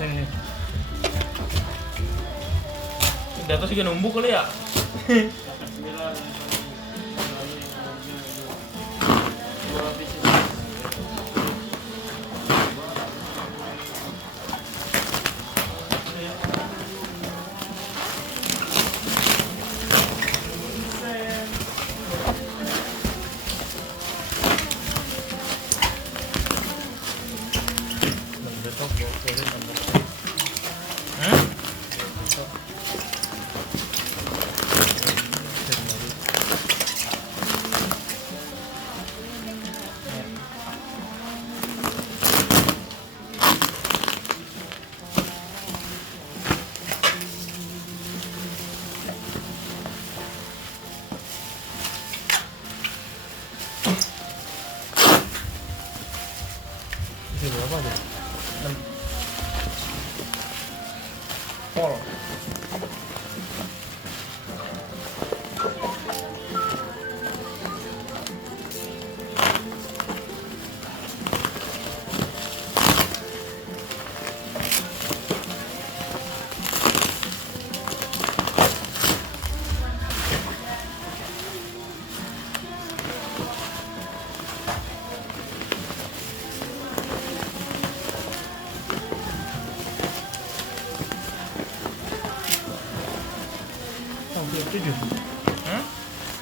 Sini. Di atas juga numbuk kali ya. Ini berapa tuh? 6 pol. Flip 7.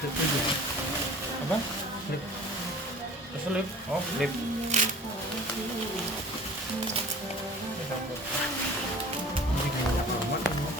Flip 7. Apa? Flip. Slip. Oh, flip. Ini sambal. Ini banyak amat ini.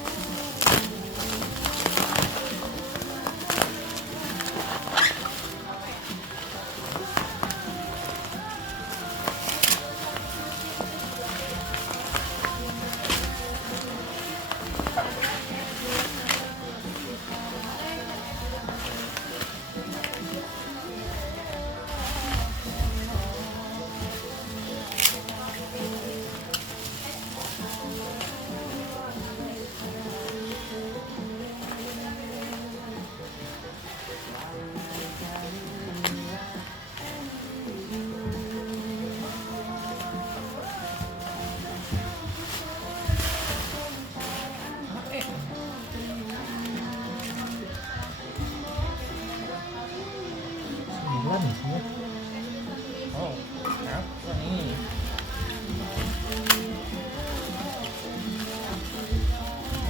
Oh, apa nih?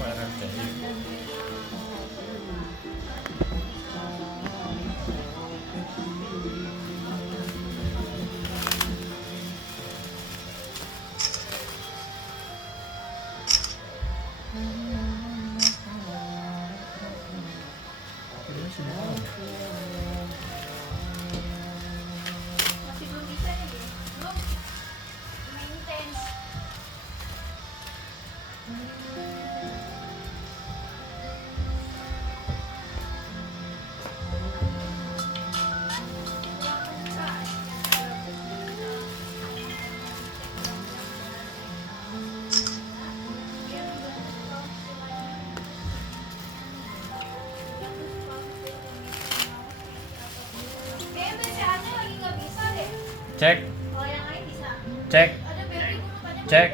Warna jadi. Ini sudah. Cek. Cek. Cek.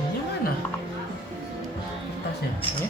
Ini mana? Tasnya, ini?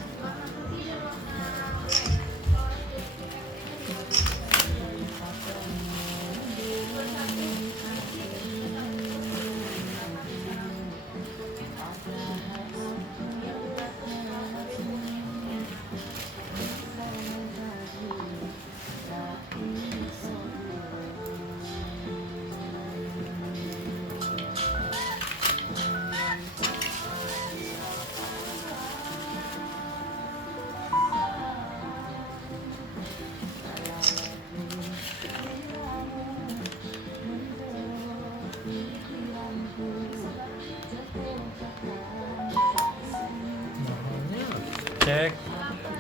Cek.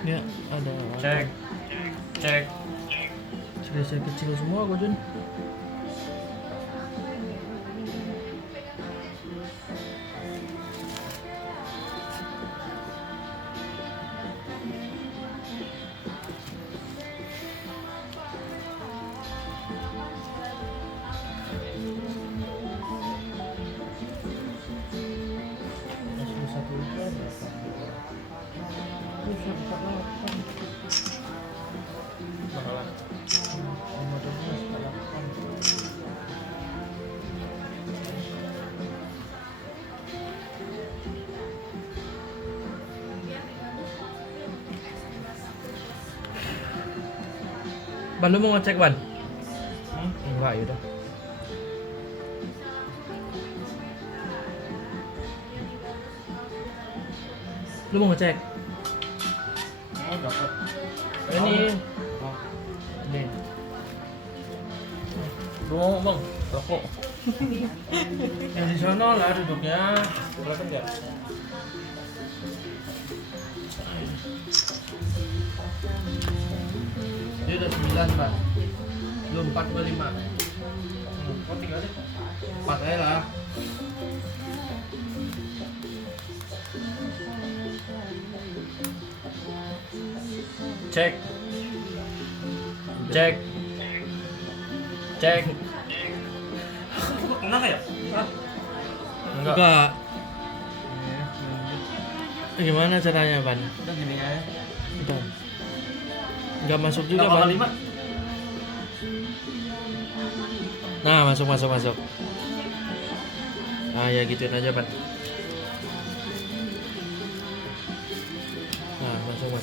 Ya, ada. Cek. Cek. Saya kecil semua kok Jun. Satu liter berapa? Bisa 48. Bakalan. 15 48. Ban, lu mau ngecek ban? Enggak, yaudah. Lu mau ngecek? Oh, dapat. Ini. Oh. Ini. Lu mau bang? Rokok. Yang di sono lah duduknya. Berapa enggak? Dia udah 9, Pak. Lu 4 ke 5. Oh, 3 deh. 4 aja lah. Cek. Cek. Cek. Kenapa ya? Enggak. Enggak. Gimana caranya, Ban? Udah gini aja. Udah. Enggak masuk juga, Ban. 5. Nah, masuk. Nah, ya gituin aja, Ban. Nah, masuk.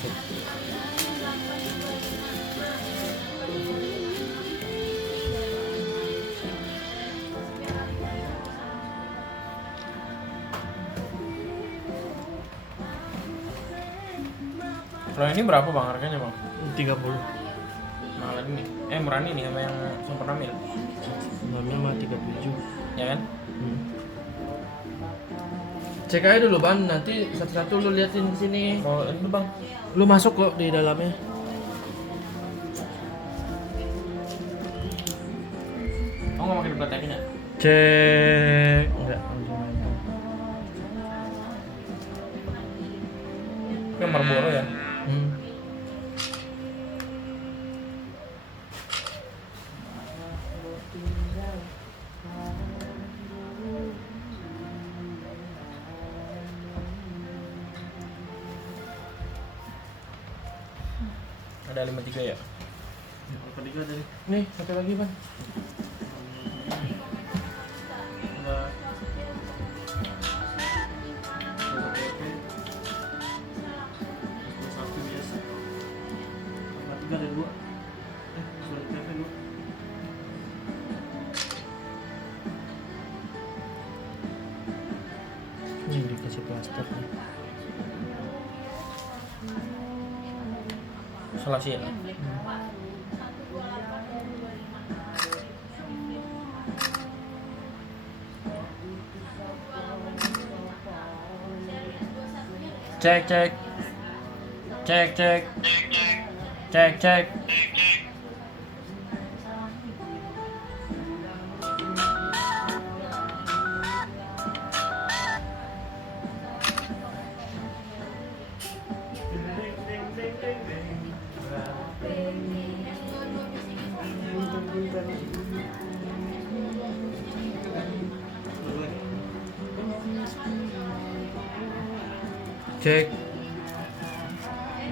Kalau ini berapa bang harganya bang? 30. Mahal ini. Murah ini sama yang Super Namil. Namanya mah 37. Ya kan? Cek aja dulu, Ban. Nanti satu-satu lu liatin di sini. Kalau ini bang, Lu masuk kok di dalamnya. oh nggak pakai dipraktekin ya? Cek. Enggak. Itu yang Marlboro ya? Ada 53 ya? Apa tiga tadi? Nih, satu lagi, Ban. Satu biasa. Apa tiga ada 2? Surat PP 2. Ini dikasih plaster nih. Salah sih ya? Cek.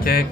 Cek.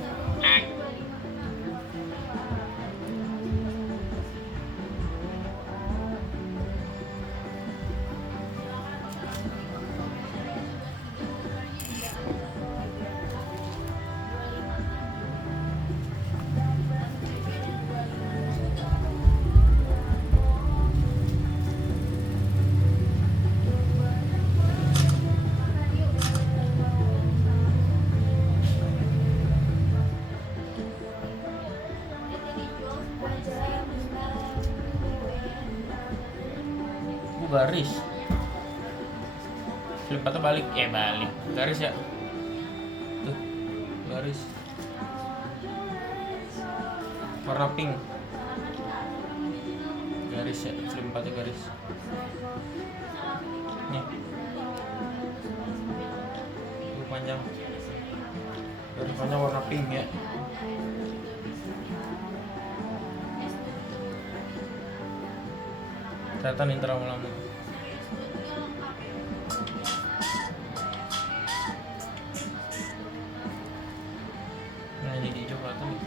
Garis. Flipatnya balik, garis ya. Tuh. garis. Warna pink. Garis ya, flip 4 garis. Nih. Ini panjang. Garis panjang warna pink ya. Kelihatan ini terlalu lama. Nah ini di hijau kelihatan nih.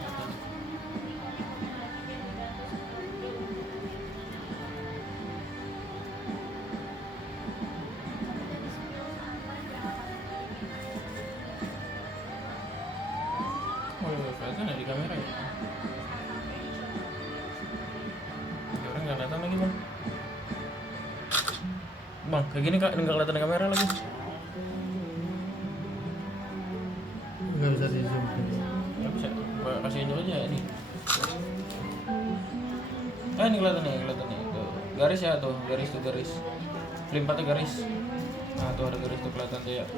Oh iya, kelihatan ya di kamera ya. Ini orang nggak kelihatan lagi bang. Bang, kayak gini kak, nggak kelihatan di kamera lagi. Nggak bisa di zoom. Nggak bisa, gua kasih ini aja ini. Ah ini kelihatan nih. Tuh. Garis ya tuh, garis. Flip 4 garis. Nah tuh ada garis tuh kelihatan tuh ya.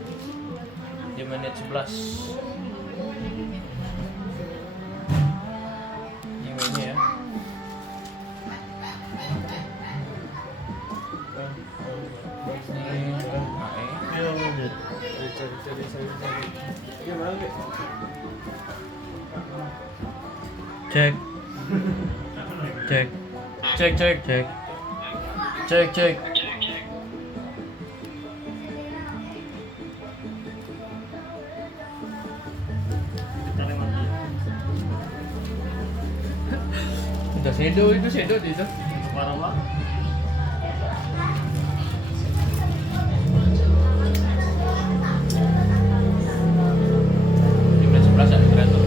Di menit 11. Ini mainnya ya. Ini AE. Iya lanjut. Cek. Cek. Udah shadow itu parah banget. Di menit 11 ya, kreator.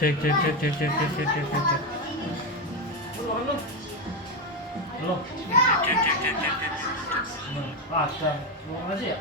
Cek. Belum. Ada. Mau ngasih ya?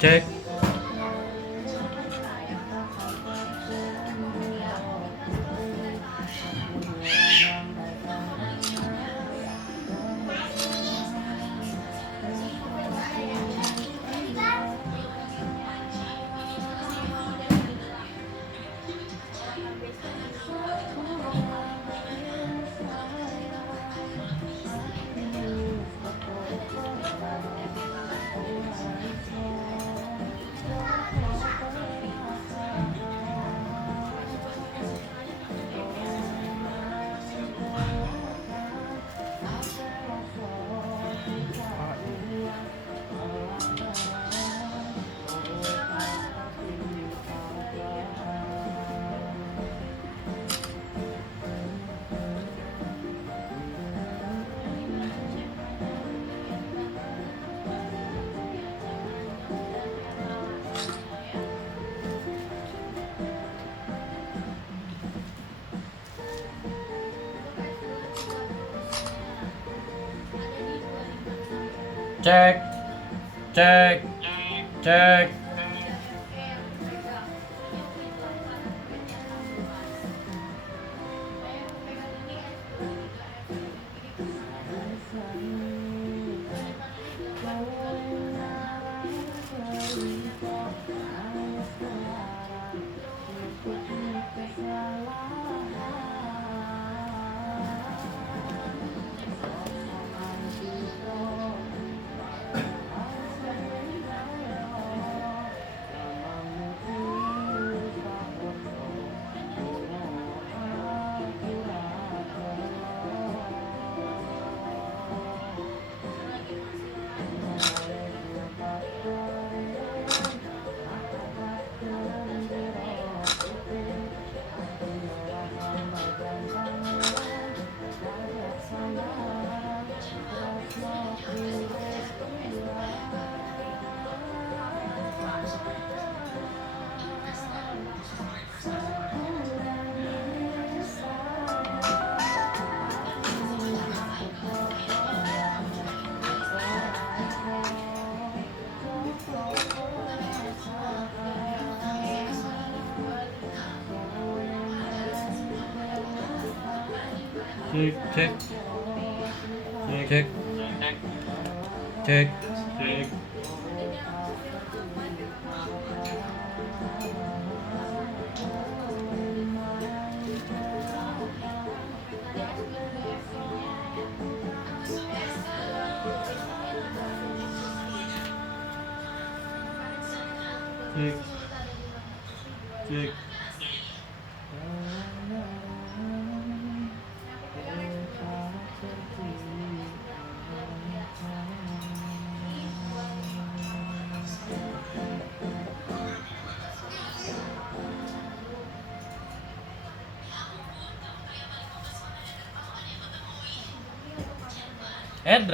Cek. Cek. Cek. Cek. Cek. Cek. Cek. Cek. Cek. Cek. Cek.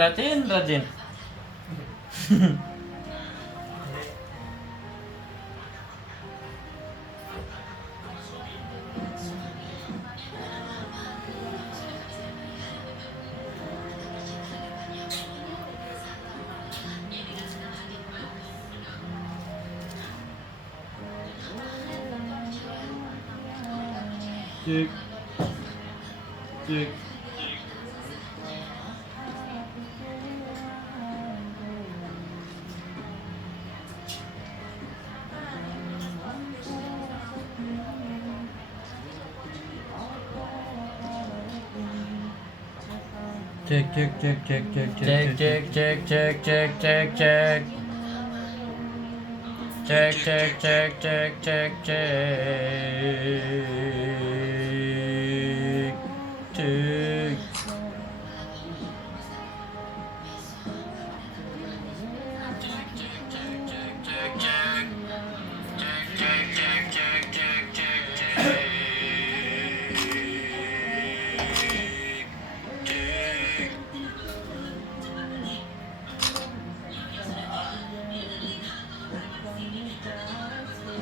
Rajin, rajin. Cek. Cek. Cek. Cek. Cek. Cek. Cek. Cek, cek, cek, cek, cek, cek, cek. Cek, cek, cek, cek, cek, cek.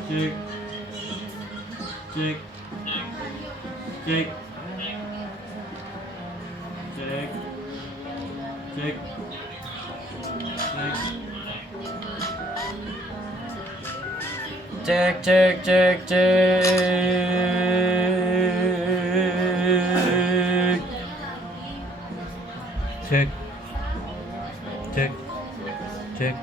Cek. Cek. Cek. Cek. Cek. Cek. Cek. Cek, cek, cek, cek. Cek. Cek. Cek.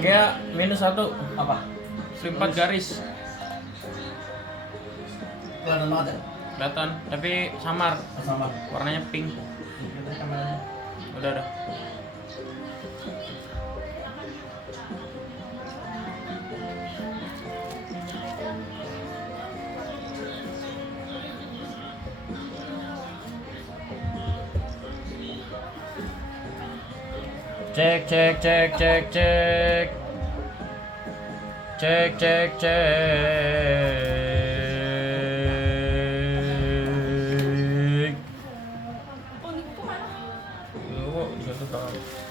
Gea -1. Apa? Flip 4 garis. Kelihatan banget ya? Kelihatan, tapi samar. Sama. Warnanya pink. Kita kameranya. Udah. Cek. Lu di situ kan. Cek.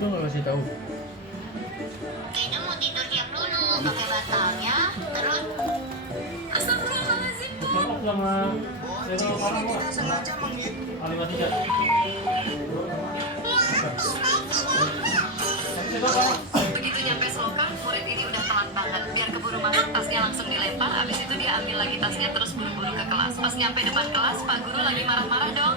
Lu nggak kasih tahu. Kayaknya mau tidur siap dulu, pakai bantalnya, terus Astagfirullahaladzim. Cakep sama channel orang gua. A53. Begitu nyampe selokan, murid ini udah telat banget. Biar keburu masuk, tasnya langsung dilempar. Abis itu dia ambil lagi tasnya, terus buru-buru ke kelas. Pas nyampe depan kelas, Pak Guru lagi marah-marah dong.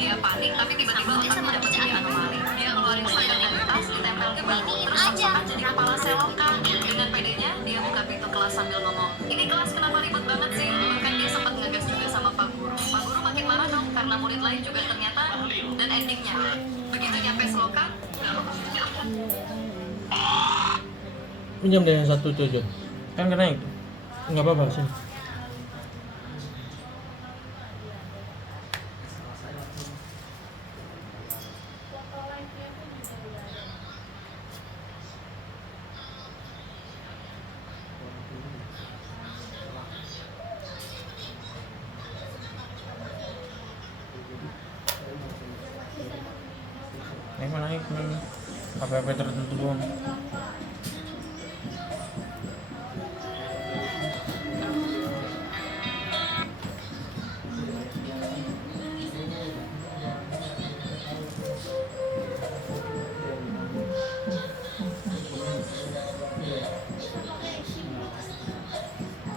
Dia panik, tapi tiba-tiba otaknya dapet jadi anomali. Dia ngeluarin selokan dari tas, ditempel ke bahu, terus selokan jadi kepala selokan. Dengan pedenya, dia buka pintu kelas sambil ngomong, "Ini kelas kenapa ribet banget sih?" Bahkan dia sempat ngegas juga sama Pak Guru. Pak Guru makin marah dong, karena murid lain juga ternyata. Dan endingnya, begitu nyampe selokan, Pinjam deh yang 1 tuh, Jun. Kan kena itu. Nggak apa-apa, sini. Naik nih. HP tertentu doang.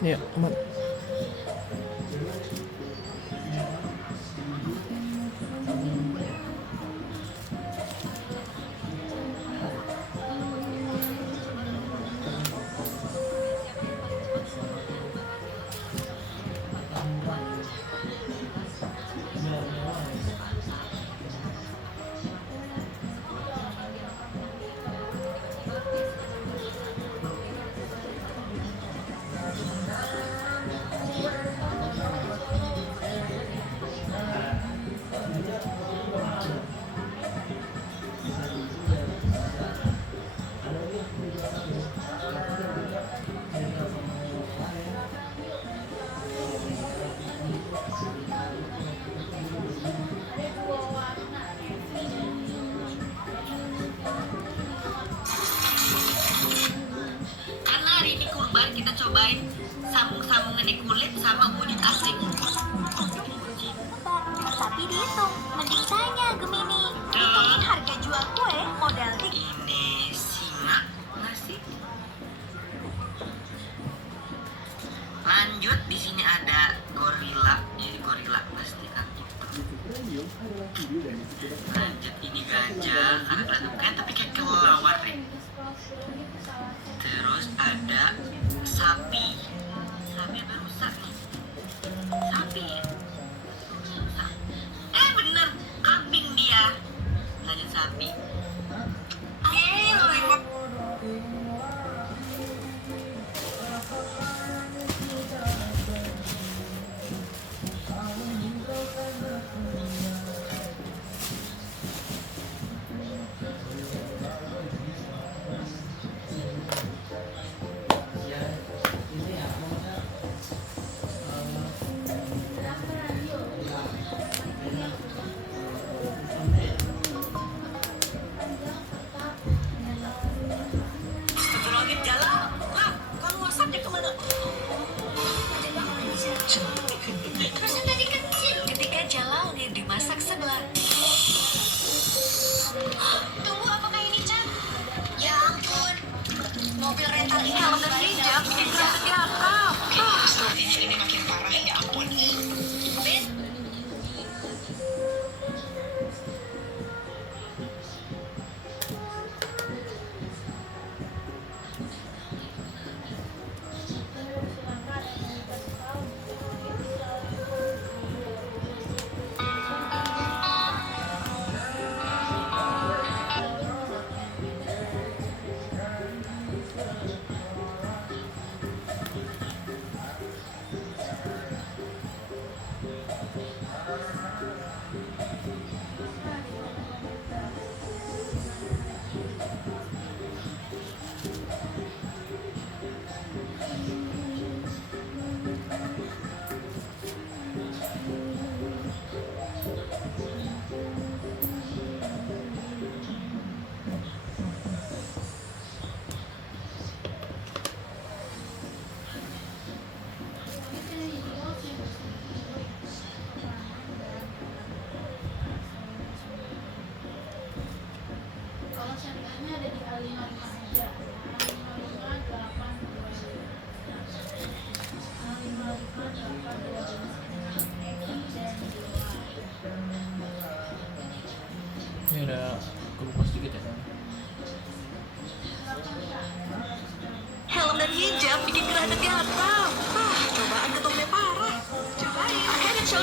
Iya, aman. karena hari ini kurban, kita cobain sambung-sambungan di kulit sama wujud asli. Tapi dihitung, mending tanya Gemini. Hitungin harga jual kue modal dik. Ini singa nggak sih? Lanjut, di sini ada gorila. Jadi gorila pasti kan. Lanjut, ini gajah. Ada kelihatan keren tapi kayak kelelawar deh. Terus ada sapi. Sapi apa rusa nih? Sapi ya? Rusa. Bener, kambing dia. Lanjut sapi.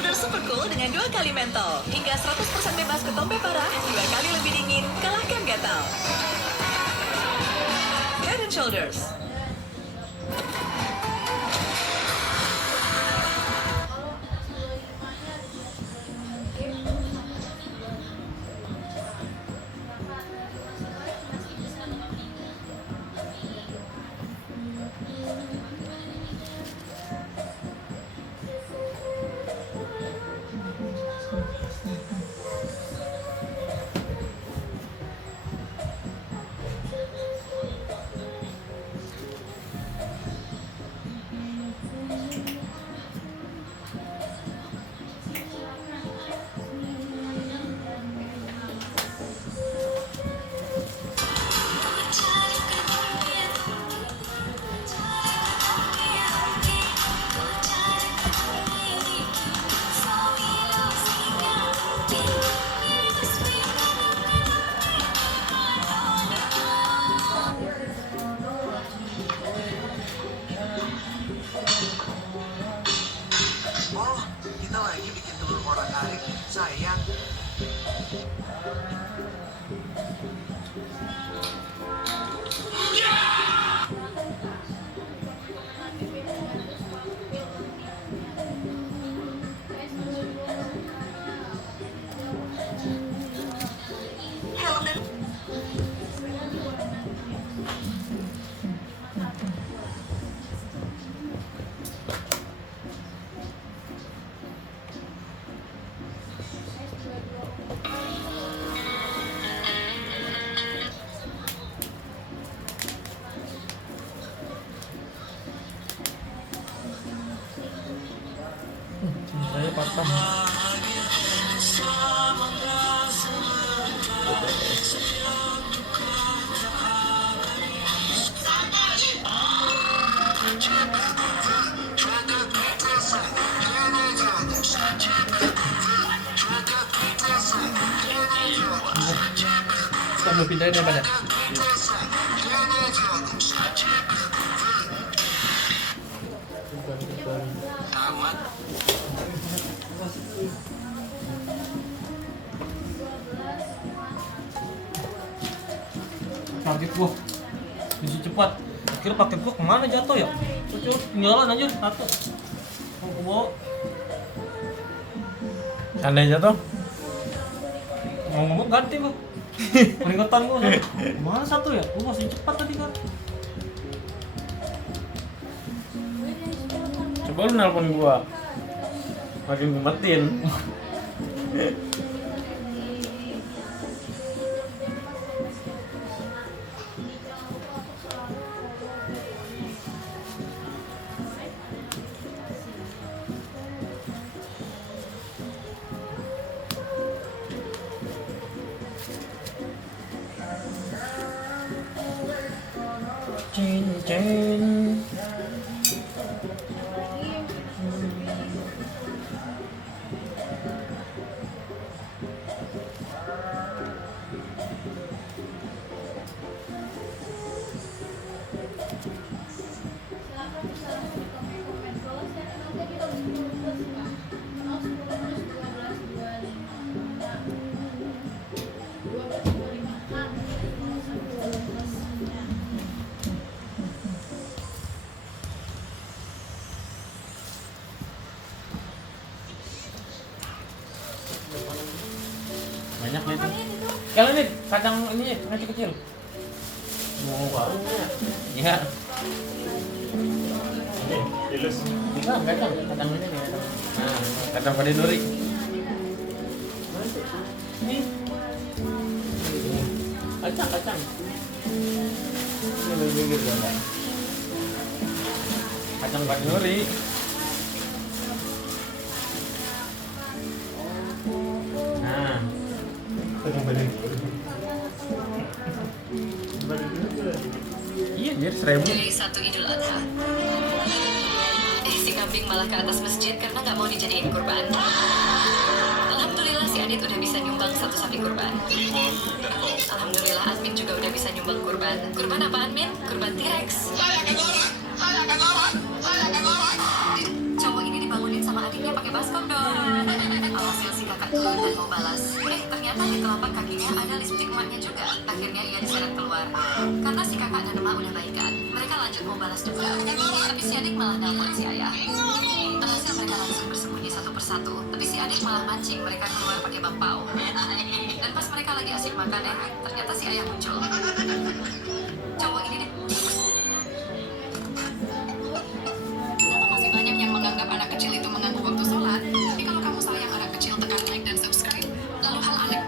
Shoulder Super Cool dengan 2 kali mentol. Hingga 100% bebas ketombe parah, 2 kali lebih dingin, kalahkan gatal. Head and Shoulders. Oh, kita lagi bikin telur orang arik. Sayang. Helm dan Saya patah. Kita mau pindahin ya pada. Tamat. Kaget gua. Bisa cepat. Kira paket gua kemana jatuh ya? Coba tinggalan aja satu. Mau ke bawah. Seandainya jatuh, Ngomong ganti gua. Peringatan gua. Mana satu ya? Gua masih cepat tadi kan. coba lu nelpon gua. Makin gemetin. Cin. Banyak nih tuh. Kalau ini kacang ini kecil. Mau warungnya. Iya. Kacang ini nih. Nah, kacang pada duri. Ini. Kacang. Ini lebih gitu kan. Kacang pada duri. Nah, iya biar 1000. Dari 1 Idul Adha. Si kambing malah ke atas masjid karena nggak mau dijadiin kurban. Alhamdulillah si Adit udah bisa nyumbang 1 sapi kurban. Alhamdulillah admin juga udah bisa nyumbang kurban. Kurban apaan, Min? Kurban T-Rex. Cowok ini dibangunin sama adiknya pakai baskom dong. dan mau balas. Ternyata di telapak kakinya ada lipstik emaknya juga. Akhirnya ia diseret keluar. Karena si kakak dan emak udah baikan, mereka lanjut mau balas juga. Tapi si adik malah nelpon si ayah. Alhasil mereka langsung bersembunyi satu persatu. Tapi si adik malah mancing mereka keluar pakai bapau. Dan pas mereka lagi asik makan ternyata si ayah muncul. Cowok ini masih banyak yang menganggap anak kecil itu mengganggu waktu sholat. Tapi kalau kamu sayang anak kecil, tekan like dan subscribe. Lalu hal aneh.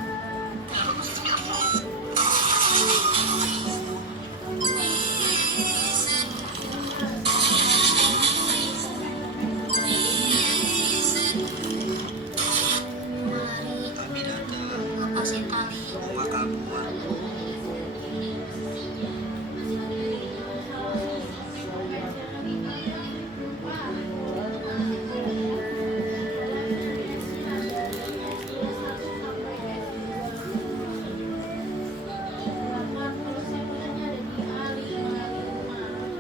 Tapi datang, Lepasin tali. mau gak kabuan.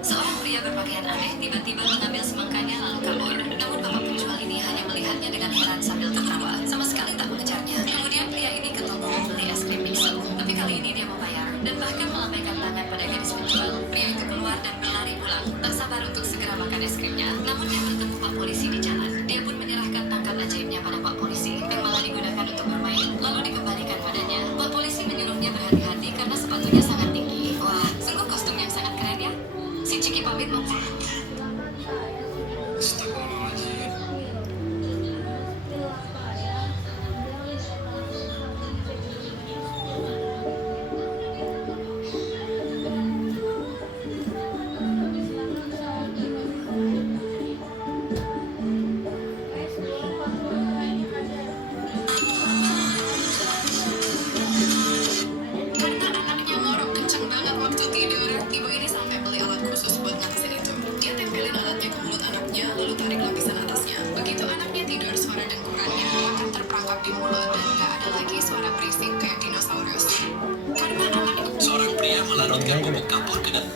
Seorang pria berpakaian aneh tiba-tiba mengambil semangkanya lalu kabur. Namun bapak penjual ini hanya melihatnya dengan heran sambil tertawa. Sama sekali tak mengejarnya. Kemudian pria ini ke toko beli es krim biksu. Tapi kali ini dia membayar dan bahkan melambaikan tangan pada gadis penjual. Pria itu keluar dan berlari pulang. Tak sabar untuk segera makan es krimnya. Namun dia bertemu Pak Polisi di jalan. Dia pun menyerahkan tangkat ajaibnya pada Pak Polisi yang malah digunakan untuk bermain. Lalu dikembalikan padanya. Pak Polisi menyuruhnya berhati-hati karena sepatunya sangat tinggi. Wah, sungguh kostum yang sangat keren ya. Si Ciki pamit mau. Astagfirullahaladzim. Karena anaknya ngorok kencang banget waktu tidur, ibu ini sampai beli alat khusus buat ngabisin itu. Dia tempelin alatnya ke mulut anaknya, lalu tarik lapisan atasnya. Begitu anaknya tidur, suara dengkurannya akan terperangkap di mulut dan gak ada lagi suara berisik kayak dinosaurus. Karena anak itu Seorang pria melarutkan bubuk kapur ke dalam.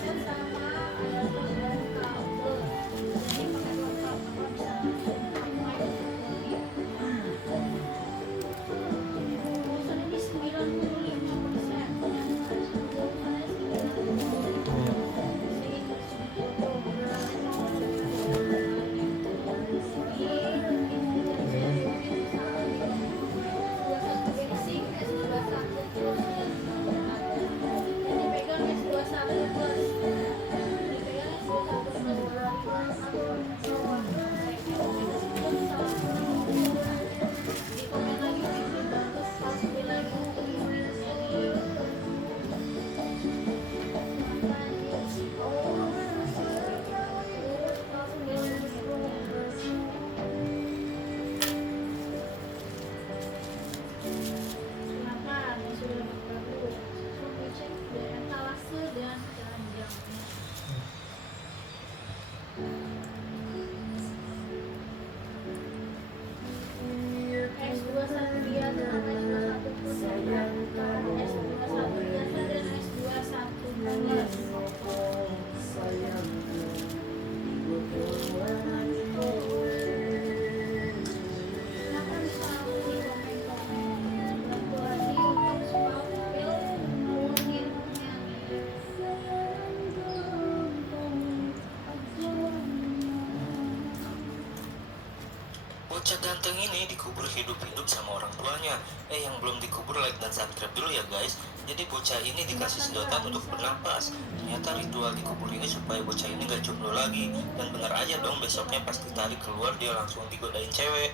Bocah ganteng ini dikubur hidup-hidup sama orang tuanya. Yang belum dikubur like dan subscribe dulu ya guys. Jadi bocah ini dikasih sedotan untuk bernapas. Ternyata ritual dikubur ini supaya bocah ini gak jomblo lagi. Dan bener aja dong, besoknya pas ditarik keluar dia langsung digodain cewek.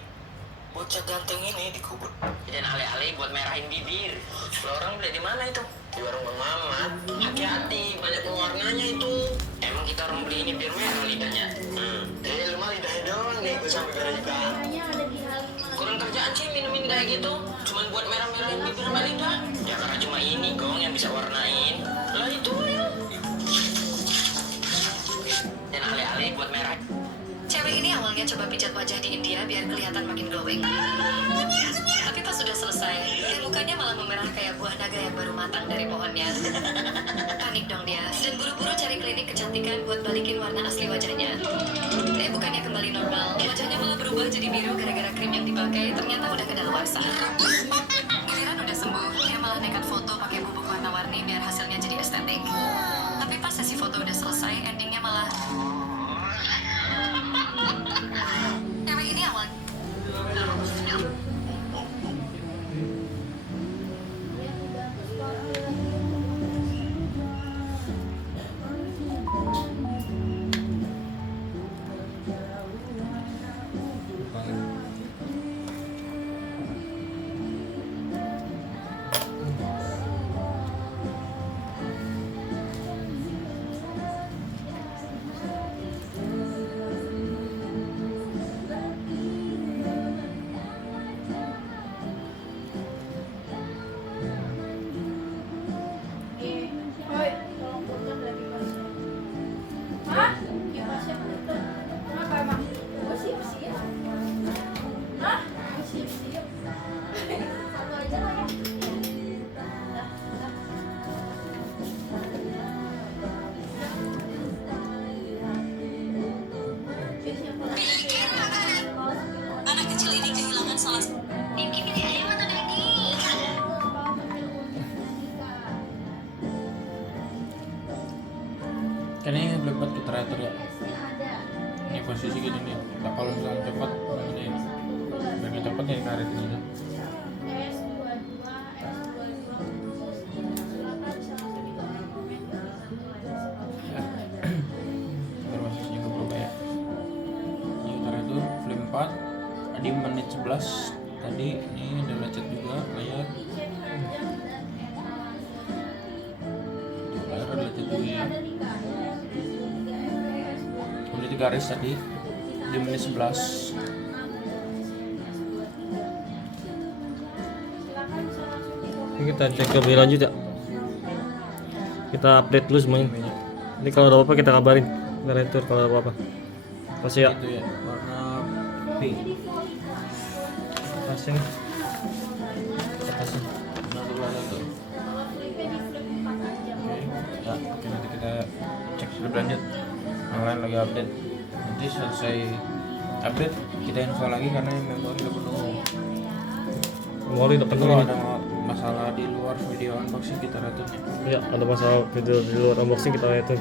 Bocah ganteng ini dikubur. Dan alih-alih buat merahin bibir. Kalau orang beli di mana itu? Di warung Bang Mamat. Hati-hati, banyak pewarnanya itu. Emang kita orang beli ini biar merah lidahnya. Lu mah lidahnya doang nih, gue sampai merah juga. Kurang kerjaan sih minumin kayak gitu. Cuman buat merah-merahin bibir sama lidah. Ya karena cuma ini gong yang bisa warnain. Lah itu ya. Dan alih-alih buat merah. Cewek ini awalnya coba pijat wajah di India biar kelihatan makin glowing. Tapi pas sudah selesai, mukanya malah memerah kayak buah naga yang baru matang dari pohonnya. Panik dong dia, dan buru-buru cari klinik kecantikan buat balikin warna asli wajahnya. Bukannya kembali normal, wajahnya malah berubah jadi biru gara-gara krim yang dipakai. dipakai ternyata udah kedaluarsa. Giliran udah sembuh, dia malah nekat foto pakai bubuk warna-warni biar hasilnya jadi estetik. Tapi pas sesi foto udah selesai, endingnya malah cewek ini awal. Anak kecil ini kehilangan salah satu. Dimki pilih ayam atau daging? Kan ini belum buat kita teratur ya. Ini posisi gini nih. Nah, kalau misalnya cepat, ini biar cepat nih karet ini. Posisinya gue berubah ya. Ini teratur film 4 di menit 11 tadi. Ini udah lecet juga layar. Layar udah lecet juga ya. Udah 3 garis tadi di menit 11. Ini kita cek lebih lanjut ya. Kita update dulu semuanya. Ini kalau ada apa-apa kita kabarin. Narator kalau ada apa-apa. Pasti ya. Itu ya, warna pink. Pasang. Pasang. Nah, dulu ada tuh. Ya, oke, nanti kita cek lebih lanjut. Yang lain lagi update. Nanti selesai update kita info lagi karena memori udah penuh. Memori udah penuh Kalau ini. ada masalah di luar video unboxing kita aturnya. Ya, ada masalah video di luar unboxing kita itu.